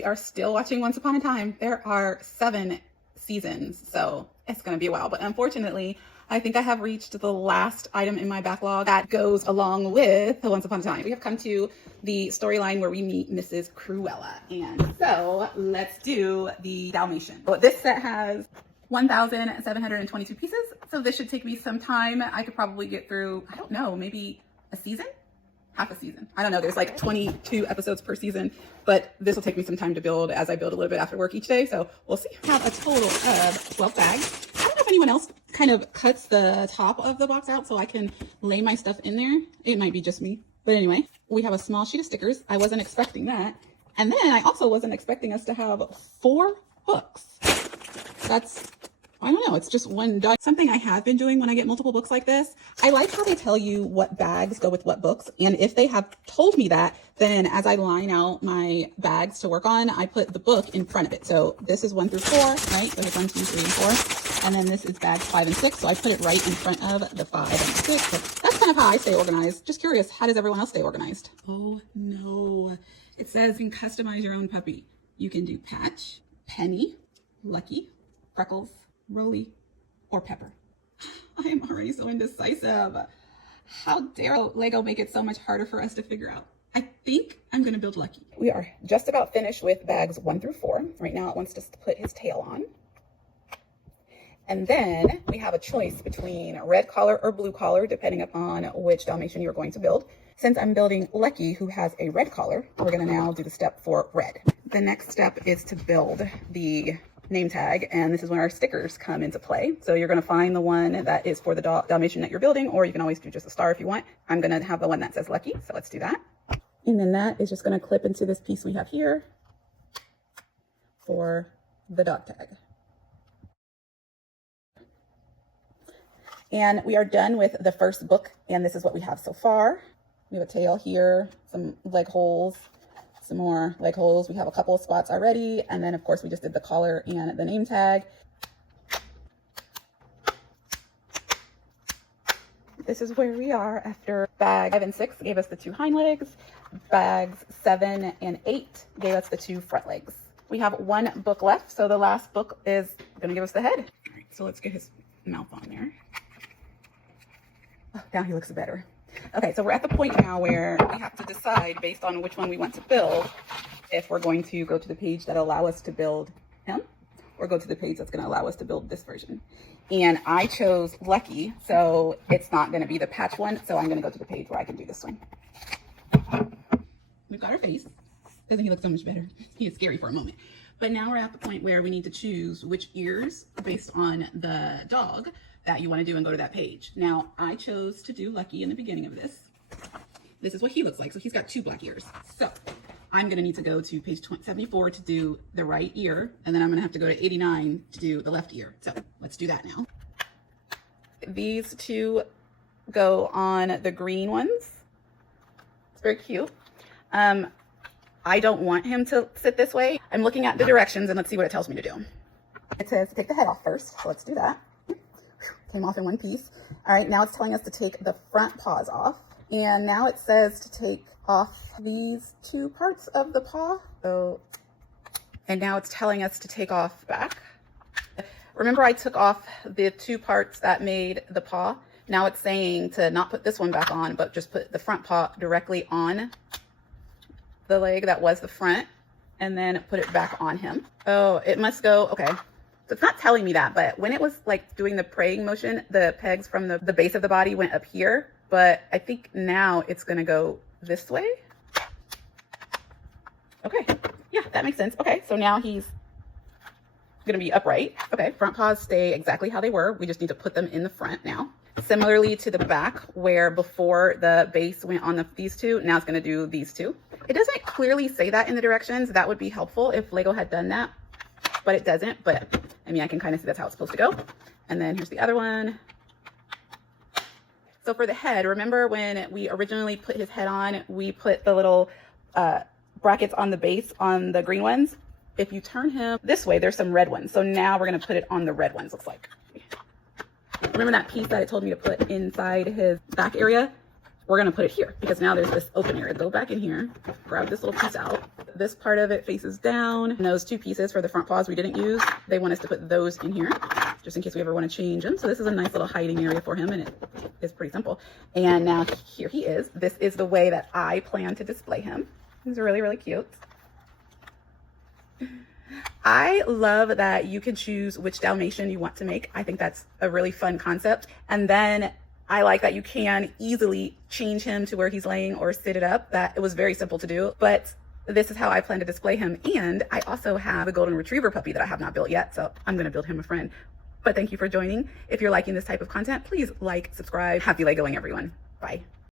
We are still watching Once Upon a Time. There are 7 seasons, so it's going to be a while. But unfortunately, I think I have reached the last item in my backlog that goes along with Once Upon a Time. We have come to the storyline where we meet Mrs. Cruella. And so let's do the Dalmatian. Well, this set has 1,722 pieces. So this should take me some time. I could probably get through, I don't know, maybe a season? Half a season. I don't know. There's like 22 episodes per season, but this will take me some time to build as I build a little bit after work each day. So we'll see. I have a total of 12 bags. I don't know if anyone else kind of cuts the top of the box out so I can lay my stuff in there. It might be just me. But anyway, we have a small sheet of stickers. I wasn't expecting that. And then I also wasn't expecting us to have 4 books. That's, I don't know, it's just one dog. Something I have been doing when I get multiple books like this, I like how they tell you what bags go with what books. And if they have told me that, then as I line out my bags to work on, I put the book in front of it. So this is 1 through 4, right? So it's 1, 2, 3, and 4. And then this is bags 5 and 6. So I put it right in front of the 5 and 6. So that's kind of how I stay organized. Just curious, how does everyone else stay organized? Oh no, it says you can customize your own puppy. You can do Patch, Penny, Lucky, Freckles, Roly, or Pepper. I am already so indecisive. How dare Lego make it so much harder for us to figure out? I think I'm gonna build Lucky. We are just about finished with bags 1 through 4. Right now it wants us to put his tail on. And then we have a choice between red collar or blue collar, depending upon which Dalmatian you're going to build. Since I'm building Lucky, who has a red collar, we're gonna now do the step for red. The next step is to build the name tag, and this is when our stickers come into play. So you're going to find the one that is for the Dalmatian that you're building, or you can always do just a star if you want. I'm going to have the one that says Lucky, so let's do that. And then that is just going to clip into this piece we have here for the dog tag. And we are done with the first book, and this is what we have so far. We have a tail here, some leg holes, some more leg holes. We have a couple of spots already, and then of course we just did the collar and the name tag. This is where we are after bag 5 and 6 gave us the 2 hind legs. Bags 7 and 8 gave us the 2 front legs. We have 1 book left, so the last book is gonna give us the head. All right, so let's get his mouth on there. Oh, now he looks better. Okay, so we're at the point now where we have to decide based on which one we want to build if we're going to go to the page that allow us to build him or go to the page that's going to allow us to build this version. And I chose Lucky, so it's not going to be the patch one, so I'm going to go to the page where I can do this one. We've got our face. Doesn't he look so much better? He is scary for a moment. But now we're at the point where we need to choose which ears based on the dog that you want to do and go to that page. Now, I chose to do Lucky in the beginning of this. This is what he looks like. So he's got 2 black ears. So I'm going to need to go to page 74 to do the right ear. And then I'm going to have to go to 89 to do the left ear. So let's do that now. These 2 go on the green ones. It's very cute. I don't want him to sit this way. I'm looking at the directions and let's see what it tells me to do. It says to take the head off first. So let's do that. Came off in one piece. All right, now it's telling us to take the front paws off. And now it says to take off these 2 parts of the paw. And now it's telling us to take off back. Remember I took off the 2 parts that made the paw. Now it's saying to not put this one back on, but just put the front paw directly on the leg that was the front and then put it back on him. Oh, it must go, okay. So it's not telling me that, but when it was like doing the praying motion, the pegs from the base of the body went up here, but I think now it's gonna go this way. Okay, yeah, that makes sense. Okay, so now he's gonna be upright. Okay, front paws stay exactly how they were. We just need to put them in the front now. Similarly to the back, where before the base went on these 2, now it's gonna do these 2. It doesn't clearly say that in the directions. That would be helpful if Lego had done that, but it doesn't. But I mean, I can kind of see that's how it's supposed to go. And then here's the other one. So for the head, remember when we originally put his head on, we put the little brackets on the base on the green ones. If you turn him this way, there's some red ones. So now we're gonna put it on the red ones, looks like. Remember that piece that it told me to put inside his back area? we're gonna put it here because now there's this open area. Go back in here, grab this little piece out. This part of it faces down. And those two pieces for the front paws we didn't use, they want us to put those in here just in case we ever want to change them. So this is a nice little hiding area for him, and it is pretty simple. And now here he is. This is the way that I plan to display him. He's really, really cute. I love that you can choose which Dalmatian you want to make. I think that's a really fun concept. And then I like that you can easily change him to where he's laying or sit it up. That it was very simple to do, but this is how I plan to display him. And I also have a golden retriever puppy that I have not built yet, so I'm gonna build him a friend. But thank you for joining. If you're liking this type of content, please like, subscribe. Happy Legoing, everyone. Bye.